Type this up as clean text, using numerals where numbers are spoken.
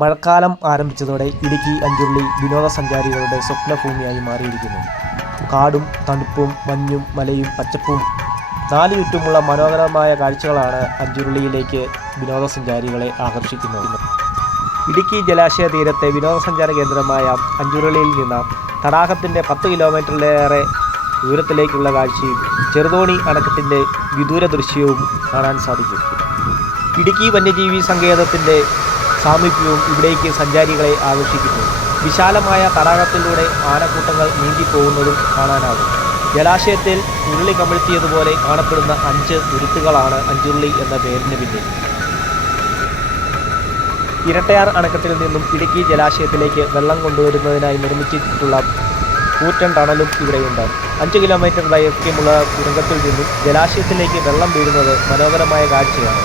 മഴക്കാലം ആരംഭിച്ചതോടെ ഇടുക്കി അഞ്ചുരുളി വിനോദസഞ്ചാരികളുടെ സ്വപ്നഭൂമിയായി മാറിയിരിക്കുന്നു. കാടും തണുപ്പും മഞ്ഞും മലയും പച്ചപ്പും നാലു ചുറ്റുമുള്ള മനോഹരമായ കാഴ്ചകളാണ് അഞ്ചുരുളിയിലേക്ക് വിനോദസഞ്ചാരികളെ ആകർഷിക്കുന്നത്. ഇടുക്കി ജലാശയ തീരത്തെ വിനോദസഞ്ചാര കേന്ദ്രമായ അഞ്ചുരുളിയിൽ നിന്ന് തടാകത്തിൻ്റെ 10 കിലോമീറ്ററിലേറെ ദൂരത്തിലേക്കുള്ള കാഴ്ചയും ചെറുതോണി അണക്കെട്ടിൻ്റെ വിദൂര ദൃശ്യവും കാണാൻ സാധിക്കും. ഇടുക്കി വന്യജീവി സങ്കേതത്തിൻ്റെ സാമീപ്യവും ഇവിടേക്ക് സഞ്ചാരികളെ ആകർഷിക്കുന്നു. വിശാലമായ തടാകത്തിലൂടെ ആനക്കൂട്ടങ്ങൾ നീന്തിപ്പോകുന്നതും കാണാനാകും. ജലാശയത്തിൽ ഉരുളി കമിഴ്ത്തിയതുപോലെ കാണപ്പെടുന്ന 5 തുരുത്തുകളാണ് അഞ്ചുരുളി എന്ന പേരിന് പിന്നിൽ. ഇരട്ടയാർ അണക്കെട്ടിൽ നിന്നും ഇടുക്കി ജലാശയത്തിലേക്ക് വെള്ളം കൊണ്ടുവരുന്നതിനായി നിർമ്മിച്ചിട്ടുള്ള കൂറ്റൻ ടണലും ഇവിടെയുണ്ട്. 5 കിലോമീറ്റർ ദൈർഘ്യമുള്ള തുരങ്കത്തിൽ നിന്നും ജലാശയത്തിലേക്ക് വെള്ളം വീഴുന്നത് മനോഹരമായ കാഴ്ചയാണ്.